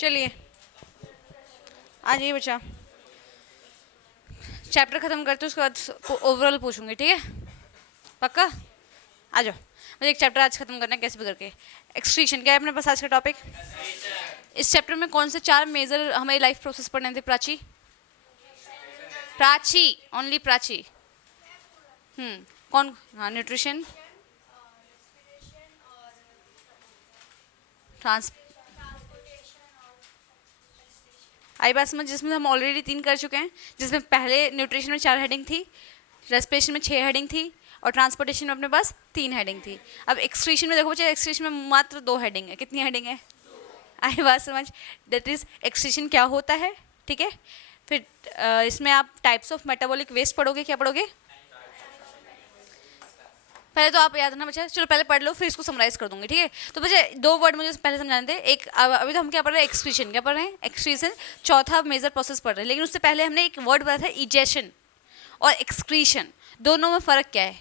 चलिए आ जाइए बच्चा, चैप्टर खत्म करते उसके बाद ओवरऑल पूछूंगी, ठीक है? पक्का? आ जाओ, मुझे एक चैप्टर आज खत्म करना है कैसे भी करके। एक्सक्रीशन क्या है अपने पास आज का टॉपिक? इस चैप्टर में कौन से 4 मेजर हमें लाइफ प्रोसेस पढ़ने थे प्राची? प्राची, ओनली प्राची। कौन? हाँ, न्यूट्रिशन, ट्रांस, आई बात समझ, जिसमें हम ऑलरेडी 3 कर चुके हैं, जिसमें पहले न्यूट्रिशन में 4 हेडिंग थी, रेस्पिरेशन में 6 हेडिंग थी और ट्रांसपोर्टेशन में अपने पास 3 हेडिंग थी। अब एक्सक्रीशन में देखो बच्चे, एक्सक्रीशन में मात्र 2 हेडिंग है। कितनी हेडिंग है? आई बात समझ, दैट इज एक्सक्रीशन क्या होता है, ठीक है? फिर इसमें आप टाइप्स ऑफ मेटाबॉलिक वेस्ट पढ़ोगे। क्या पढ़ोगे? पहले तो आप याद रखना बच्चा, चलो पहले पढ़ लो फिर इसको समराइज कर दूंगी, ठीक है? तो बच्चे 2 वर्ड मुझे पहले समझाने थे। एक अभी तो हम क्या पढ़ रहे हैं? एक्सक्रीशन। क्या पढ़ रहे हैं? एक्सक्रीशन, चौथा मेजर प्रोसेस पढ़ रहे हैं। लेकिन उससे पहले हमने एक वर्ड पढ़ा था, इजेशन और एक्सक्रीशन। दोनों में फ़र्क क्या है?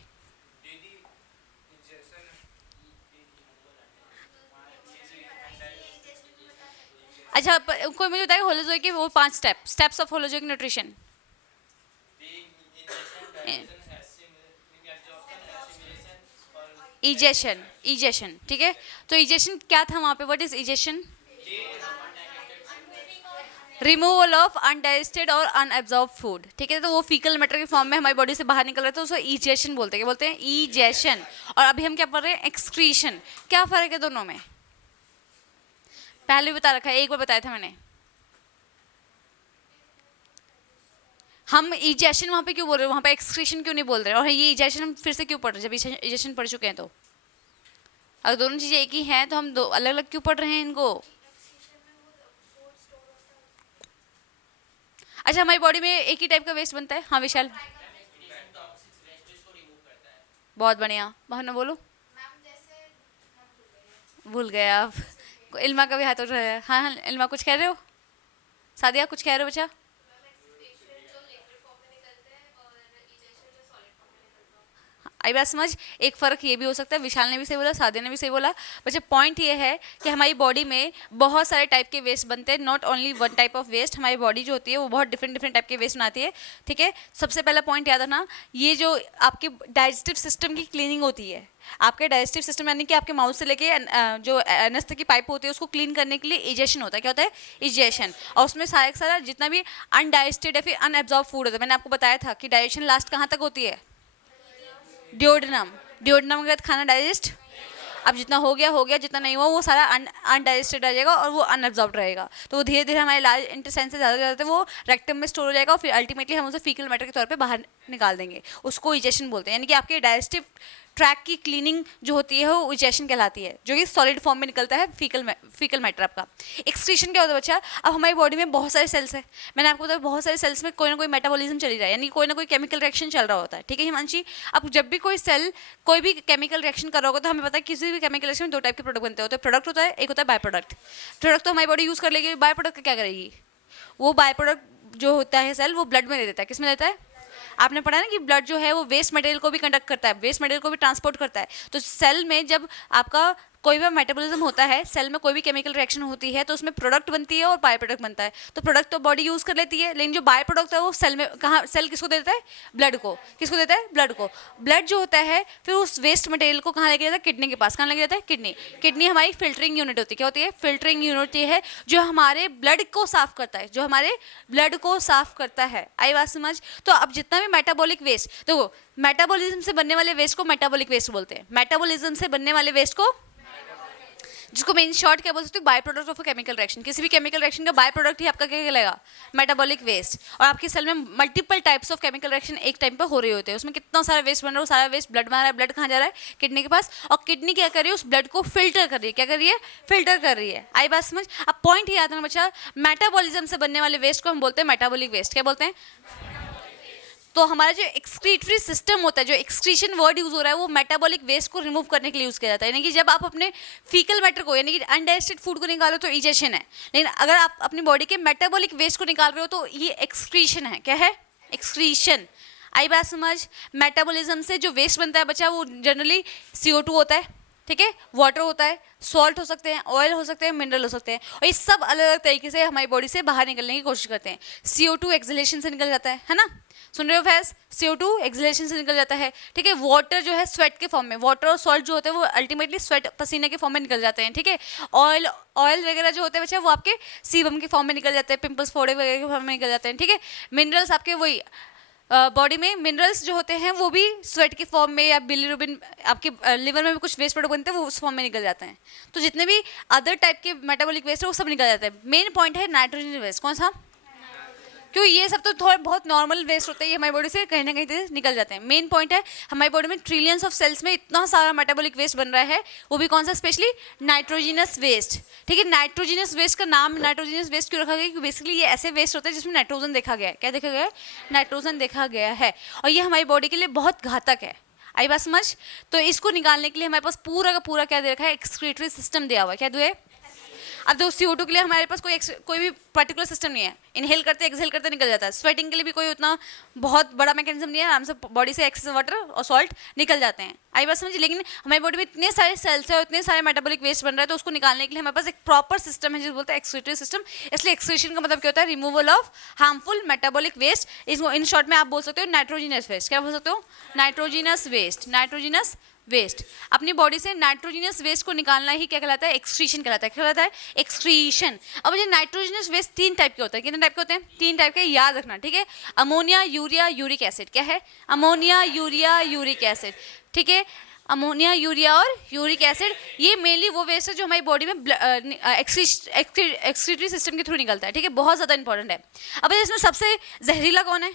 अच्छा, कोई मुझे बताएगा होलोजोइक के वो 5 steps of holozoic nutrition. Egestion, egestion, ठीक है? तो इजेशन क्या था वहाँ पे? What is egestion? Removal of undigested और अनएब्जॉर्ब फूड, ठीक है? तो वो फीकल मैटर के फॉर्म में हमारी बॉडी से बाहर निकल रहा था, उसको इजेशन बोलते हैं। क्या बोलते हैं? इजेशन। और अभी हम क्या पढ़ रहे हैं? एक्सक्रीशन। क्या फ़र्क है दोनों में? पहले भी बता रखा है, एक बार बताया था मैंने। हम इजेशन वहाँ पे क्यों बोल रहे हैं, वहाँ पे एक्सक्रीशन क्यों नहीं बोल रहे? और ये इजेशन हम फिर से क्यों पढ़ रहे हैं जब इजेशन पढ़ चुके हैं? तो अगर दोनों चीज़ें एक ही हैं तो हम दो अलग अलग क्यों पढ़ रहे हैं इनको? अच्छा, हमारी बॉडी में एक ही टाइप का वेस्ट बनता है। हाँ विशाल, बहुत बढ़िया। भावना बोलो। भूल गए आप। इल्मा का भी हाथ उठ रहा है। हाँ हाँ इल्मा, कुछ कह रहे हो? सादिया कुछ कह रहे हो बच्चा? आई बात समझ। एक फ़र्क ये भी हो सकता है, विशाल ने भी सही बोला, सादिया ने भी सही बोला। बच्चे पॉइंट ये है कि हमारी बॉडी में बहुत सारे टाइप के वेस्ट बनते हैं, not only one type of waste. हमारी बॉडी जो होती है वो बहुत डिफरेंट डिफरेंट टाइप के वेस्ट बनाती है, ठीक है? सबसे पहला पॉइंट याद रखना, ये जो आपके डाइजेस्टिव सिस्टम की क्लीनिंग होती है, आपके डाइजेस्टिव सिस्टम यानी कि आपके माउथ से लेके जो एनस तक की पाइप होती है उसको क्लीन करने के लिए इजेशन होता है। क्या होता है? इजेशन। और उसमें सारा जितना भी अनडाइजेस्टेड या फिर अनएब्जॉर्ब फूड होता है, मैंने आपको बताया था कि डाइजेशन लास्ट कहाँ तक होती है? ड्योडेनम। ड्योडेनम के बाद खाना डाइजेस्ट। अब जितना हो गया, जितना नहीं हुआ वो सारा अनडाइजेस्टेड रह जाएगा और वो अनएब्जॉर्ब रहेगा। तो वो धीरे धीरे हमारे लार्ज इंटेस्टाइन से ज़्यादा ज़्यादा वो रेक्टम में स्टोर हो जाएगा और फिर अल्टीमेटली हम उसे फीकल मैटर के तौर पे बाहर निकाल देंगे। उसको इजेशन बोलते हैं। यानी कि आपके डाइजेस्टिव ट्रैक की क्लीनिंग जो होती है वो इजेशन कहलाती है, जो कि सॉलिड फॉर्म में निकलता है फीकल मैटर आपका। एक्सक्रीशन क्या होता है बच्चा? अब हमारी बॉडी में बहुत सारे सेल्स हैं, मैंने आपको बताया बहुत सारे सेल्स में कोई ना कोई मेटाबॉलिज्म चल रहा है, यानी कोई ना कोई केमिकल रिएक्शन चल रहा होता है, ठीक है हिमांशी? अब जब भी कोई सेल कोई भी केमिकल रिएक्शन कर रहा होगा तो हमें पता है किसी भी केमिकल रिएक्शन में 2 टाइप के प्रोडक्ट बनते होते हैं। प्रोडक्ट होता है, एक होता है बाय प्रोडक्ट। प्रोडक्ट तो हमारी बॉडी यूज़ कर लेगी, बाय प्रोडक्ट क्या करेगी? वो बाय प्रोडक्ट जो होता है सेल वो ब्लड में दे देता है। किस में देता है? आपने पढ़ा ना कि ब्लड जो है वो वेस्ट मटेरियल को भी कंडक्ट करता है, वेस्ट मटेरियल को भी ट्रांसपोर्ट करता है। तो सेल में जब आपका कोई भी मेटाबॉलिज्म होता है, सेल में कोई भी केमिकल रिएक्शन होती है तो उसमें प्रोडक्ट बनती है और बाय प्रोडक्ट बनता है। तो प्रोडक्ट तो बॉडी यूज़ कर लेती है, लेकिन जो बाय प्रोडक्ट है वो सेल में कहाँ, सेल किसको देता है? ब्लड को। किसको देता है? ब्लड को। ब्लड जो होता है फिर उस वेस्ट मटेरियल को कहाँ लेके जाता है? किडनी के पास। कहाँ लेके जाता है? किडनी। किडनी हमारी फिल्टरिंग यूनिट होती है। क्या होती है? फिल्टरिंग यूनिट ये है जो हमारे ब्लड को साफ करता है, जो हमारे ब्लड को साफ करता है। आई बात समझ? तो अब जितना भी मेटाबॉलिक वेस्ट, देखो मेटाबॉलिज्म से बनने वाले वेस्ट को मेटाबॉलिक वेस्ट बोलते हैं। मेटाबॉलिज्म से बनने वाले वेस्ट को, जिसको मैं इन शॉर्ट क्या बोल सकती हूँ? By product of a chemical reaction. किसी भी केमिकल रिएक्शन का बाय प्रोडक्ट ही आपका क्या कहलाएगा? Metabolic waste. और आपके सेल में multiple types of chemical reaction एक टाइम पे हो रहे होते हैं, उसमें कितना सारा वेस्ट बन रहा है, वो सारा वेस्ट ब्लड में आ रहा है। ब्लड कहाँ जा रहा है? किडनी के पास। और किडनी क्या कर रही है? उस ब्लड को फिल्टर कर रही है। क्या कर रही है? फिल्टर कर रही है। आई बात समझ? अब पॉइंट ही याद रखना बच्चा, मेटाबॉलिज्म से बनने वाले वेस्ट को हम बोलते हैं मेटाबॉलिक वेस्ट। क्या बोलते हैं? तो हमारा जो एक्सक्रीटरी सिस्टम होता है, जो एक्सक्रीशन वर्ड यूज हो रहा है, वो मेटाबॉलिक वेस्ट को रिमूव करने के लिए यूज किया जाता है। यानी कि जब आप अपने फीकल मैटर को, यानी कि अनडाइजेस्टेड फूड को निकालो तो इजेशन है, लेकिन अगर आप अपनी बॉडी के मेटाबॉलिक वेस्ट को निकाल रहे हो तो ये एक्सक्रीशन है। क्या है? एक्सक्रीशन। आई बात समझ? मेटाबॉलिज्म से जो वेस्ट बनता है बच्चा वो जनरली CO2 होता है, ठीक है, वाटर होता है, सॉल्ट हो सकते हैं, ऑयल हो सकते हैं, मिनरल हो सकते हैं, और ये सब अलग अलग तरीके से हमारी बॉडी से बाहर निकलने की कोशिश करते हैं। CO2 एक्सहेलेशन से निकल जाता है ना, सुन रहे हो फैस, CO2 एक्सहेलेशन से निकल जाता है। ठीक है, वाटर जो है स्वेट के फॉर्म में, वाटर और सॉल्ट जो होते हैं वो अल्टीमेटली स्वेट पसीने के फॉर्म में निकल जाते हैं। ठीक है, ऑयल वगैरह जो होते हैं बच्चा वो आपके सीबम के फॉर्म में निकल जाते हैं, पिंपल्स फोड़े वगैरह के फॉर्म में निकल जाते हैं। ठीक है, मिनरल्स आपके वही बॉडी में मिनरल्स जो होते हैं वो भी स्वेट के फॉर्म में या बिलीरुबिन आपके लिवर में भी कुछ वेस्ट प्रोडक्ट बनते हैं वो उस फॉर्म में निकल जाते हैं। तो जितने भी अदर टाइप के मेटाबॉलिक वेस्ट है वो सब निकल जाते हैं। मेन पॉइंट है नाइट्रोजन वेस्ट, कौन सा, क्यों ये सब तो थोड़ा बहुत नॉर्मल वेस्ट होता है, ये हमारी बॉडी से कहीं ना कहीं से निकल जाते हैं। मेन पॉइंट है हमारी बॉडी में ट्रिलियंस ऑफ सेल्स में इतना सारा मेटाबॉलिक वेस्ट बन रहा है, वो भी कौन सा, स्पेशली नाइट्रोजिनस वेस्ट। ठीक है, नाइट्रोजिनस वेस्ट का नाम नाइट्रोजिनस वेस्ट क्यों रखा गया, क्योंकि बेसिकली ये ऐसे वेस्ट होते हैं जिसमें नाइट्रोजन देखा गया है। क्या देखा गया है, नाइट्रोजन देखा गया है, और ये हमारी बॉडी के लिए बहुत घातक है। आई बात समझ। तो इसको निकालने के लिए हमारे पास पूरा का पूरा क्या दे रखा है, एक्सक्रीटरी सिस्टम दिया हुआ है। क्या दिया है, अब देखो CO2 के लिए हमारे पास कोई भी पर्टिकुलर सिस्टम नहीं है, इनहेल करते एक्सहेल करते निकल जाता है। स्वेटिंग के लिए भी कोई उतना बहुत बड़ा मैकेनिज्म नहीं है, आराम से बॉडी से एक्सेस वाटर और सॉल्ट निकल जाते हैं। आई बात समझिए। लेकिन हमारी बॉडी में इतने सारे सेल्स है और इतने सारे मेटाबॉलिक वेस्ट बन रहा है, तो उसको निकालने के लिए हमारे पास एक प्रॉपर सिस्टम है जिसे बोलते हैं एक्सक्रीटरी सिस्टम। इसलिए एक्सक्रीशन का मतलब क्या होता है, removal of harmful metabolic waste. इसको इन शॉर्ट में आप बोल सकते हो नाइट्रोजिनस वेस्ट। क्या बोल सकते हो, नाइट्रोजिनस वेस्ट, नाइट्रोजिनस वेस्ट। अपनी बॉडी से नाइट्रोजिनस वेस्ट को निकालना ही क्या कहलाता है, एक्सक्रीशन कहलाता है। क्या कहलाता है, एक्सक्रीशन। अब ये नाइट्रोजिनस वेस्ट 3 टाइप के होते हैं। कितने टाइप के होते हैं, 3 टाइप के, याद रखना। ठीक है, अमोनिया, यूरिया, यूरिक एसिड। क्या है, अमोनिया, यूरिया, यूरिक एसिड। ठीक है, अमोनिया, यूरिया और यूरिक एसिड, ये मेनली वो वेस्ट है जो हमारी बॉडी में एक्सक्रीटरी सिस्टम के थ्रू निकलता है। ठीक है, बहुत ज़्यादा इंपॉर्टेंट है। अब इसमें सबसे जहरीला कौन है,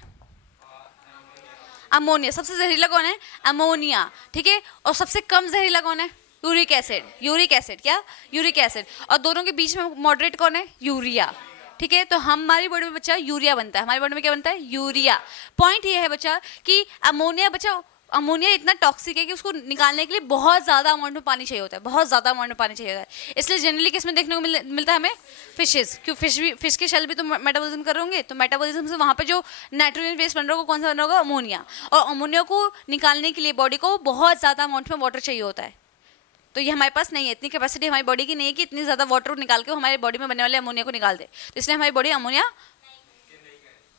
अमोनिया। सबसे जहरीला कौन है, अमोनिया। ठीक है, और सबसे कम जहरीला कौन है, यूरिक एसिड। यूरिक एसिड, क्या, यूरिक एसिड। और दोनों के बीच में मॉडरेट कौन है, यूरिया। ठीक है, तो हमारी बॉडी में बच्चा यूरिया बनता है, हमारी बॉडी में क्या बनता है, यूरिया। पॉइंट ये है बच्चा कि अमोनिया बच्चा, अमोनिया इतना टॉक्सिक है कि उसको निकालने के लिए बहुत ज़्यादा अमाउंट में पानी चाहिए होता है, बहुत ज़्यादा अमाउंट में पानी चाहिए होता है। इसलिए जनरली किस में देखने को मिलता है हमें, फिशेस। क्यों, फिश के शेल भी तो मेटाबॉलिज्म कर रहे होंगे, तो मेटाबॉलिज्म से वहाँ पे जो नाइट्रोजन वेस्ट बन रहा होगा कौन सा बन रहा होगा, अमोनिया। और अमोनिया को निकालने के लिए बॉडी को बहुत ज़्यादा अमाउंट में वाटर चाहिए होता है। तो ये हमारे पास नहीं है, इतनी कैपेसिटी हमारी बॉडी की नहीं है कि इतनी ज़्यादा वाटर निकाल के हमारी बॉडी में बनने वाले अमोनिया को निकाल दे। तो इसलिए हमारी बॉडी अमोनिया,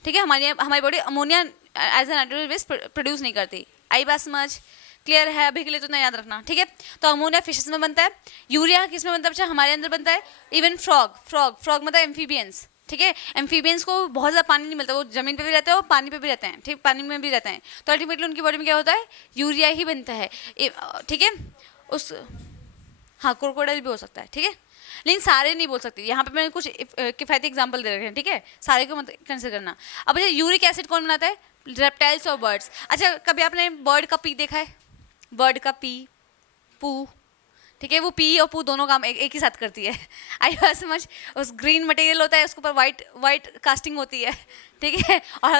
ठीक है, हमारी body ammonia as a nitrogen waste produce नहीं करती। आई बात समझ, क्लियर है अभी के लिए, तो ना याद रखना। ठीक है, तो अमोनिया फिशेस में बनता है, यूरिया किस में बनता है बच्चा, हमारे अंदर बनता है। इवन फ्रॉग मतलब एम्फीबियंस। ठीक है, एम्फीबियंस को बहुत ज़्यादा पानी नहीं मिलता, वो जमीन पे भी रहते हैं और पानी पे भी रहते हैं। ठीक, पानी में भी रहते हैं, तो अल्टीमेटली उनकी बॉडी में क्या होता है, यूरिया ही बनता है। ठीक है, उस, हाँ, क्रोकोडाइल भी हो सकता है। ठीक है, लेकिन सारे नहीं बोल सकती, यहाँ पे मैंने कुछ किफ़ायती एग्जाम्पल दे रखे हैं। ठीक है, सारे को मत कंसिडर करना। अब अच्छा, यूरिक एसिड कौन बनाता है, रेप्टाइल्स और बर्ड्स। अच्छा, कभी आपने बर्ड का पी देखा है, बर्ड का पी, पू। ठीक है, वो पी और पू दोनों काम एक ही साथ करती है। आई बात समझ। उस ग्रीन मटेरियल होता है, उसके ऊपर वाइट कास्टिंग होती है। ठीक है, और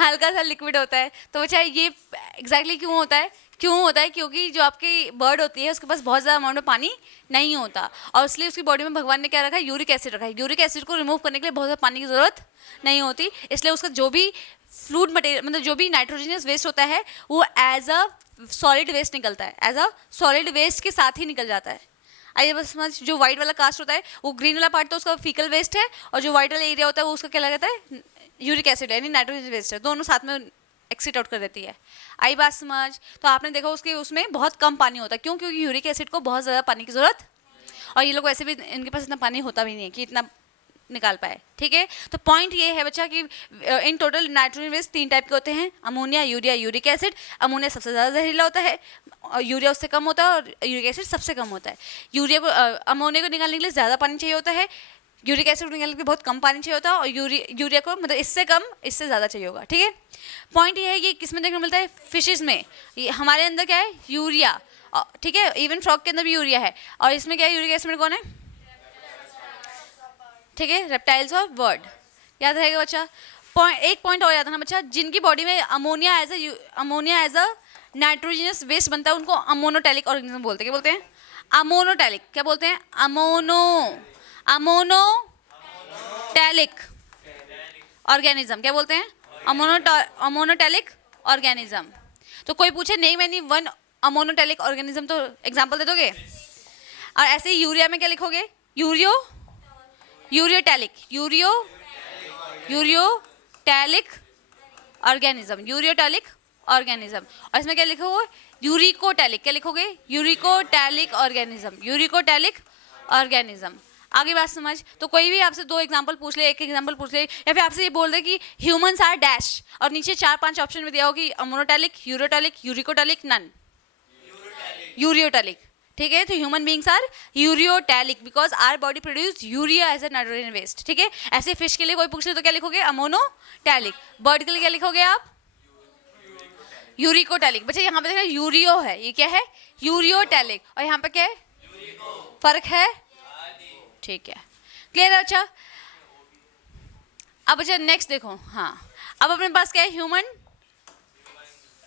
हल्का सा लिक्विड होता है। तो बच्चा ये एग्जैक्टली क्यों होता है, क्योंकि जो आपकी बर्ड होती है उसके पास बहुत ज़्यादा अमाउंट में पानी नहीं होता, और इसलिए उसकी बॉडी में भगवान ने क्या रखा है, यूरिक एसिड रखा है। यूरिक एसिड को रिमूव करने के लिए बहुत ज़्यादा पानी की ज़रूरत नहीं होती, इसलिए उसका जो भी फ्लूइड मटेरियल मतलब जो भी नाइट्रोजनस वेस्ट होता है वो एज अ सॉलिड वेस्ट निकलता है, एज अ सॉलिड वेस्ट के साथ ही निकल जाता है। आइए बस समझ, जो वाइट वाला कास्ट होता है वो ग्रीन वाला पार्ट तो उसका फीकल वेस्ट है, और जो वाइट वाला एरिया होता है वो उसका क्या लगता है, यूरिक एसिड यानी नाइट्रोजन वेस्ट है। दोनों साथ में एक्सिट आउट कर देती है। आई बात समझ। तो आपने देखा उसमें बहुत कम पानी होता है, क्यों, क्योंकि यूरिक एसिड को बहुत ज़्यादा पानी की ज़रूरत, और ये लोग ऐसे भी इनके पास इतना पानी होता भी नहीं है कि इतना निकाल पाए। ठीक है, तो पॉइंट ये है बच्चा कि in total nitrogen waste 3 type के होते हैं, ammonia, urea, uric acid. Ammonia सबसे ज़्यादा जहरीला होता है, और यूरिया उससे कम होता है, और यूरिक एसिड सबसे कम होता है। यूरिया को अमोनिया को निकालने के लिए ज़्यादा पानी चाहिए होता है, यूरिक एसिड को निकालने के लिए बहुत कम पानी चाहिए होता है, और यूरिया को मतलब इससे कम इससे ज़्यादा चाहिए होगा। ठीक है, पॉइंट ये है कि किस में देखने को मिलता है, फिशेज़ में। ये हमारे अंदर क्या है, यूरिया। ठीक है, इवन फ्रॉग के अंदर भी यूरिया है, और इसमें क्या है, यूरिक एसिड में कौन है, ठीक है, रेप्टाइल्स और बर्ड। याद रहेगा बच्चा। एक पॉइंट और याद रखना बच्चा, जिनकी बॉडी में ammonia as a nitrogenous waste बनता है उनको अमोनोटैलिक ऑर्गेनिज्म बोलते हैं। क्या बोलते हैं, अमोनोटैलिक। क्या बोलते हैं, अमोनोटैलिक ऑर्गेनिज्म। क्या बोलते हैं, अमोनोटैलिक ऑर्गेनिज्म। तो कोई पूछे नहीं मैंने 1 अमोनोटैलिक ऑर्गेनिज्म, तो एग्जांपल दे दोगे? और ऐसे ही यूरिया में क्या लिखोगे? Ureotelic ureotelic organism. और इसमें क्या लिखोगे? यूरिकोटैलिक। क्या लिखोगे? Uricotelic organism. आगे बात समझ? तो कोई भी आपसे 2 एग्जांपल पूछ ले, 1 एग्जांपल पूछ ले, या फिर आपसे ये बोल दे कि ह्यूमंस आर डैश, और नीचे 4-5 ऑप्शन में दिया हो कि ammonotelic, ureotelic, uricotelic, non ureotelic. ठीक है, तो human beings are ureotelic because our body produce urea as a nitrogen waste. ठीक है, ऐसे फिश के लिए कोई पूछ ले तो क्या लिखोगे? अमोनोटैलिक। बर्ड के लिए क्या लिखोगे आप? यूरिकोटैलिक। बच्चे यहाँ पे देखो यूरियो है, ये क्या है? यूरियोटैलिक। और यहाँ पे क्या है? फर्क है? ठीक है, क्लियर है? अच्छा, अब अच्छा नेक्स्ट देखो। हाँ, अब अपने पास क्या है? Human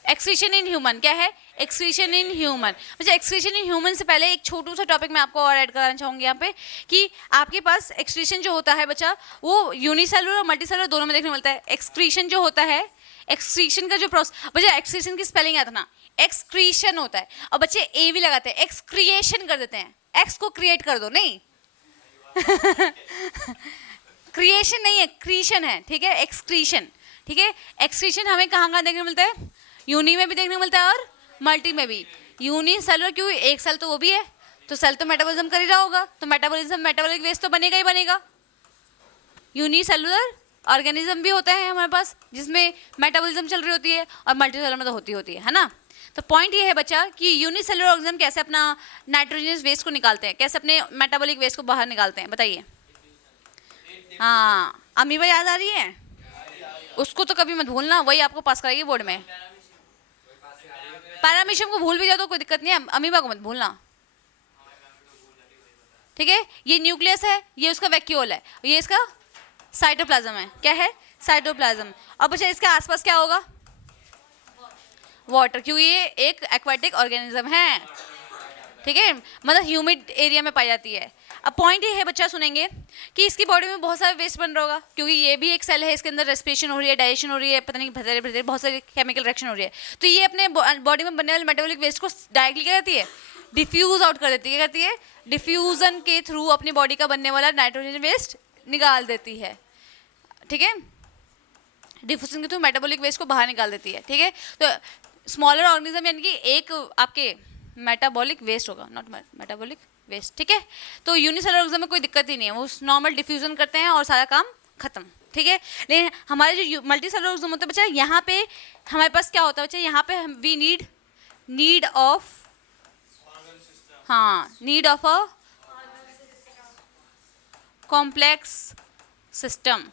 excretion in human. क्या है? Excretion in human. अच्छा, एक्सक्रीशन इन ह्यूमन से पहले एक छोटू सा टॉपिक मैं आपको और ऐड कराना चाहूंगी यहाँ पे कि आपके पास एक्सक्रीशन जो होता है बच्चा, वो यूनिसेलुलर और मल्टीसेलुलर दोनों में देखने को मिलता है। एक्सक्रीशन जो होता है, एक्सक्रीशन का जो प्रोसेस, बच्चा एक्सक्रीशन की स्पेलिंग आता ना, एक्सक्रीशन होता है, और बच्चे ए भी लगाते हैं, एक्सक्रिएशन कर देते हैं। एक्स को क्रिएट कर दो, नहीं क्रिएशन नहीं है, क्रीशन है। ठीक है, एक्सक्रीशन। ठीक है, एक्सक्रीशन हमें कहाँ कहाँ देखने को मिलता है? यूनि में भी देखने को मिलता है और मल्टी में भी। यूनिसेलुलर क्यों? एक सेल तो वो भी है, तो सेल तो मेटाबॉलिज्म कर ही रहा होगा, तो मेटाबॉलिक वेस्ट तो बनेगा ही बनेगा। यूनिसेलुलर ऑर्गेनिज्म भी होता है हमारे पास जिसमें मेटाबॉलिज्म चल रही होती है, और मल्टीसेलुलर में तो होती है ना। तो पॉइंट ये है बच्चा कि यूनिसेलुलर ऑर्गेनिज्म कैसे अपना नाइट्रोजनस वेस्ट को निकालते हैं, कैसे अपने मेटाबॉलिक वेस्ट को बाहर निकालते हैं, बताइए? हाँ, अमीबा याद आ रही है? उसको तो कभी मत भूलना, वही आपको पास कराएगी बोर्ड में। पैरामीशियम को भूल भी जाओ तो कोई दिक्कत नहीं है, अमीबा को मत भूलना। ठीक है, ये न्यूक्लियस है, ये उसका वैक्यूल है, ये इसका साइटोप्लाज्म है। क्या है? साइटोप्लाज्म। अब अच्छा, इसके आसपास क्या होगा? वाटर, क्योंकि ये एक एक्वाटिक ऑर्गेनिज्म है। ठीक है, मतलब ह्यूमिड एरिया में पाई जाती है। अब पॉइंट ये है बच्चा, सुनेंगे कि इसकी बॉडी में बहुत सारा वेस्ट बन रहा होगा, क्योंकि ये भी एक सेल है, इसके अंदर रेस्पिरेशन हो रही है, डाइजेशन हो रही है, पता नहीं बहुत सारी केमिकल रिएक्शन हो रही है। तो ये अपने बॉडी में बनने वाले मेटाबॉलिक वेस्ट को डायरेक्टली क्या करती है? डिफ्यूज आउट कर देती है। क्या करती है? डिफ्यूजन के थ्रू अपनी बॉडी का बनने वाला नाइट्रोजन वेस्ट निकाल देती है। ठीक है, डिफ्यूजन के थ्रू मेटाबॉलिक वेस्ट को बाहर निकाल देती है। ठीक है, तो स्मॉलर ऑर्गेनिज्म यानी कि एक आपके मेटाबॉलिक वेस्ट होगा, नॉट मेटाबॉलिक वेस्ट। ठीक है, तो यूनिसेलुलर ऑर्गेनिज्म में कोई दिक्कत ही नहीं है, वो नॉर्मल डिफ्यूजन करते हैं और सारा काम खत्म। ठीक है, लेकिन हमारे जो मल्टीसेलुलर ऑर्गेनिज्म होता है बच्चा, यहाँ पे हमारे पास क्या होता है बच्चा? यहाँ पे we need of a complex system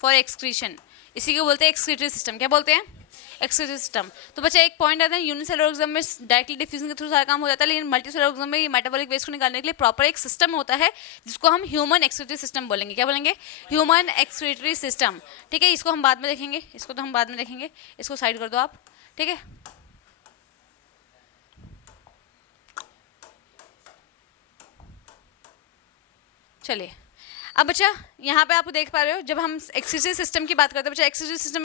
for excretion. इसी को बोलते हैं एक्सक्रीटरी सिस्टम। क्या बोलते हैं? Excretory system. तो बच्चा एक पॉइंट आता है, यूनिसेलुलर ऑर्गेनिज्म में डायरेक्टली डिफ्यूजन के थ्रू सारा काम हो जाता है, लेकिन मल्टीसेलुलर ऑर्गेनिज्म में ये मेटाबॉलिक वेस्ट को निकालने के लिए प्रॉपर एक सिस्टम होता है जिसको हम ह्यूमन एक्सक्रीटरी सिस्टम बोलेंगे। क्या बोलेंगे? Human excretory system. ठीक है, इसको हम बाद में देखेंगे, इसको तो हम बाद में देखेंगे, इसको साइड कर दो आप। ठीक है, चलिए अब बच्चा यहाँ पे आप देख पा रहे हो, जब हम एक्सक्रीटरी सिस्टम की बात करते हैं बच्चा, एक्सक्रीटरी सिस्टम